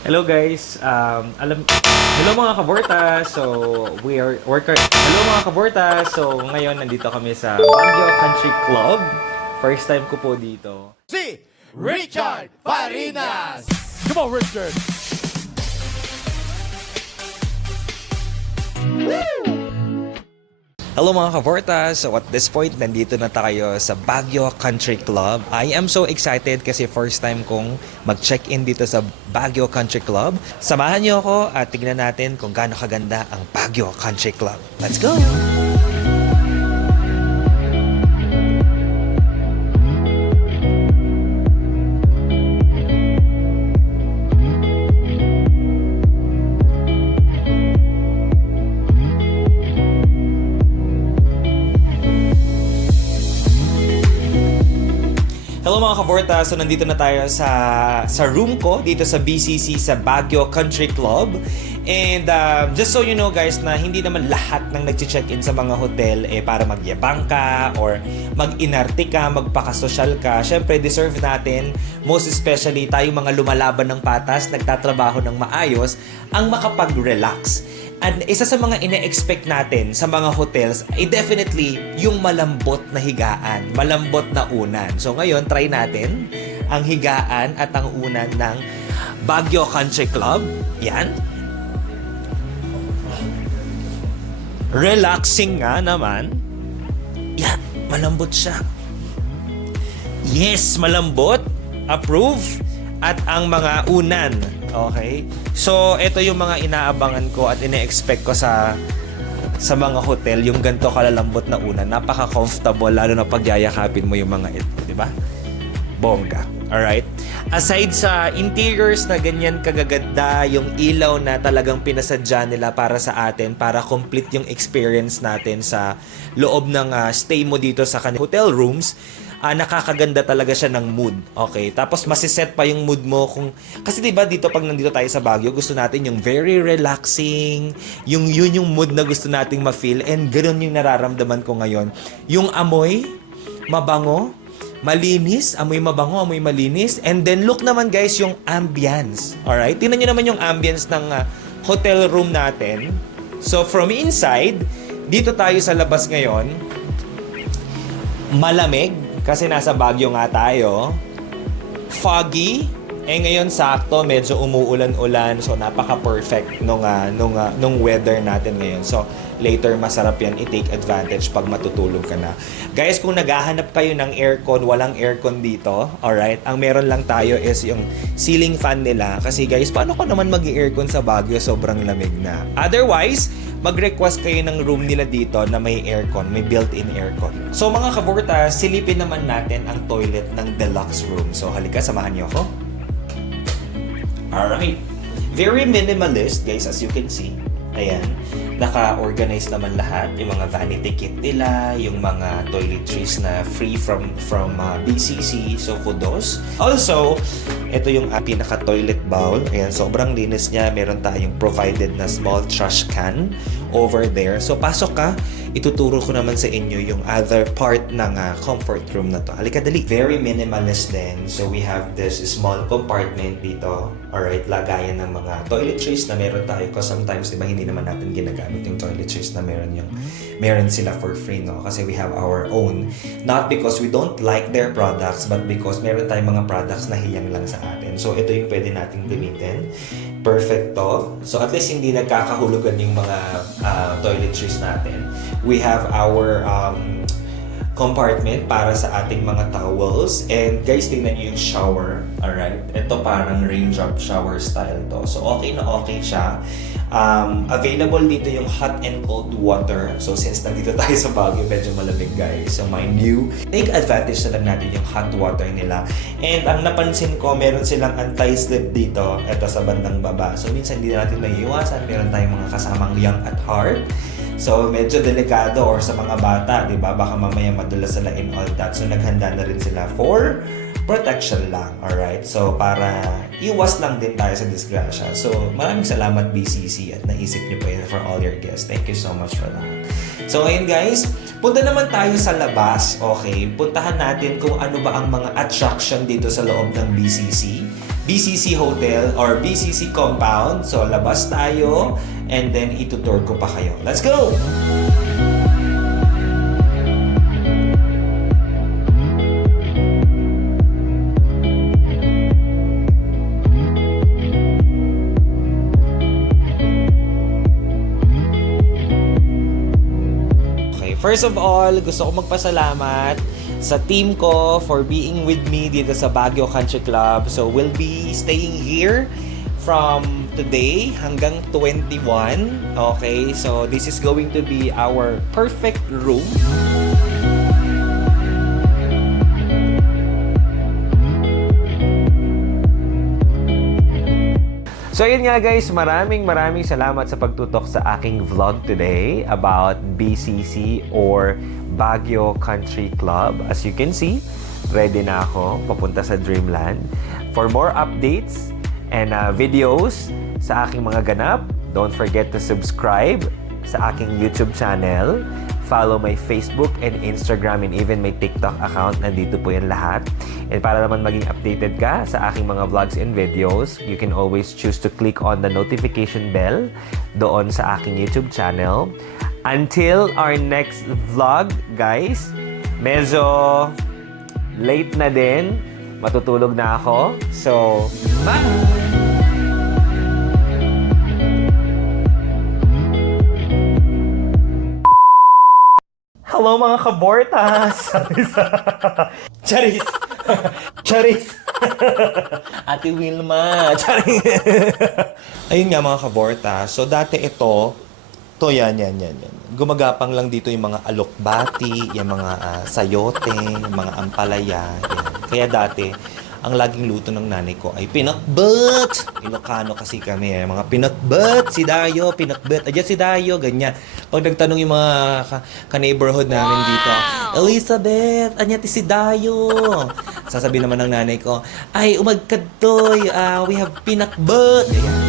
Hello guys, hello mga kaborta. So, hello mga kaborta. So, ngayon nandito kami sa Baguio Country Club. First time ko po dito. Si Richard Farinas. Come on, Richard. Hello mga kaborta! So at this point, nandito na tayo sa Baguio Country Club. I am so excited kasi first time kong mag-check-in dito sa Baguio Country Club. Samahan niyo ako at tignan natin kung gaano kaganda ang Baguio Country Club. Let's go! Hello mga kaborta! So nandito na tayo sa room ko dito sa BCC sa Baguio Country Club. And just so you know guys na hindi naman lahat ng nag-check-in sa mga hotel para magyabang ka or mag-inarte ka, magpakasosyal ka. Syempre deserve natin, most especially tayo mga lumalaban ng patas, nagtatrabaho ng maayos, ang makapag-relax. And isa sa mga ine-expect natin sa mga hotels ay definitely yung malambot na higaan, malambot na unan. So ngayon, try natin ang higaan at ang unan ng Baguio Country Club. Yan. Relaxing nga naman. Yan, malambot siya. Yes, malambot. Approve. At ang mga unan. Okay? So, ito yung mga inaabangan ko at ine-expect ko sa mga hotel, yung ganito kalalambot na unan. Napaka-comfortable, lalo na pagyayakapin mo yung mga ito. Diba? Bongga. Alright? Aside sa interiors na ganyan kagaganda, yung ilaw na talagang pinasadya nila para sa atin, para complete yung experience natin sa loob ng stay mo dito sa hotel rooms, nakakaganda talaga siya ng mood. Okay? Tapos masiset pa yung mood mo kung kasi 'di ba dito pag nandito tayo sa Baguio, gusto natin yung very relaxing, yun yung mood na gusto nating ma-feel, and ganoon yung nararamdaman ko ngayon. Yung amoy mabango, malinis, amoy mabango, amoy malinis, and then look naman guys yung ambience. Alright? Tingnan niyo naman yung ambience ng hotel room natin. So from inside, dito tayo sa labas ngayon, malamig kasi nasa Baguio nga tayo. Foggy. Ngayon sakto, medyo umuulan-ulan. So napaka-perfect nung weather natin ngayon. So later masarap yan i-take advantage pag matutulog ka na. Guys, kung naghahanap kayo ng aircon, walang aircon dito. Alright? Ang meron lang tayo is yung ceiling fan nila. Kasi guys, paano ko naman mag-aircon sa Baguio? Sobrang lamig na. Otherwise, mag-request kayo ng room nila dito na may aircon, may built-in aircon. So mga kaborta, silipin naman natin ang toilet ng deluxe room. So halika, samahan niyo ako. Alright. Very minimalist guys, as you can see. Ayan. Naka-organize naman lahat. Yung mga vanity kit nila, yung mga toiletries na free from BCC. So kudos. Also, ito yung pinaka-toilet bowl. Ayan, sobrang linis niya. Meron tayong provided na small trash can over there. So pasok ka, ituturo ko naman sa inyo yung other part ng comfort room na to. Halika dali. Very minimalist din. So we have this small compartment dito. Alright, lagayan ng mga toiletries na meron tayo because sometimes diba hindi naman natin ginagamit yung toiletries na meron sila for free, no? Kasi we have our own. Not because we don't like their products, but because meron tayong mga products na hiyang lang sa atin. So ito yung pwede nating gamitin. Perfect to. So at least hindi nagkakahulugan yung mga toiletries natin. We have our compartment para sa ating mga towels. And guys, tingnan nyo yung shower. Alright? Ito parang raindrop shower style to. So okay na okay siya. Available dito yung hot and cold water. So since nandito tayo sa Baguio, medyo malamig guys. So mind you, take advantage na lang natin yung hot water nila. And ang napansin ko, meron silang anti-slip dito. Ito sa bandang baba. So minsan hindi natin maiiwasan. Meron tayong mga kasamang young at heart. So, medyo delikado or sa mga bata, di ba? Baka mamaya madulas sila in all that. So, naghanda na rin sila for protection lang. Alright? So, para iwas lang din tayo sa disgrasya. So, maraming salamat BCC at naisip niyo pa yun for all your guests. Thank you so much for that. So, ngayon guys, punta naman tayo sa labas. Okay? Puntahan natin kung ano ba ang mga attraction dito sa loob ng BCC. BCC Hotel or BCC Compound. So, labas tayo and then itutour ko pa kayo. Let's go! First of all, gusto ko magpasalamat sa team ko for being with me dito sa Baguio Country Club. So, we'll be staying here from today hanggang 21. Okay, so this is going to be our perfect room. So yun nga guys, maraming salamat sa pagtutok sa aking vlog today about BCC or Baguio Country Club. As you can see, ready na ako papunta sa Dreamland. For more updates and videos sa aking mga ganap, don't forget to subscribe sa aking YouTube channel. Follow my Facebook and Instagram and even my TikTok account. Nandito po yan lahat. And para naman maging updated ka sa aking mga vlogs and videos, you can always choose to click on the notification bell doon sa aking YouTube channel. Until our next vlog, guys, medyo late na din. Matutulog na ako. So, bye! Hello mga kabortas! Charis! Charis! Ate Wilma! Charis! Ayun nga mga kabortas. So dati ito, yan. Gumagapang lang dito yung mga alokbati, yung mga sayote, yung mga ampalaya. Yan. Kaya dati, ang laging luto ng nanay ko ay pinakbet. Ilocano kasi kami mga pinakbet, si Dayo, pinakbet. Adyan si Dayo, ganyan. Pag nagtanong yung mga ka-neighborhood namin dito, Elizabeth, anya ti si Dayo. Sasabihin naman ng nanay ko, ay umagkadtoy, we have pinakbet. Ayan.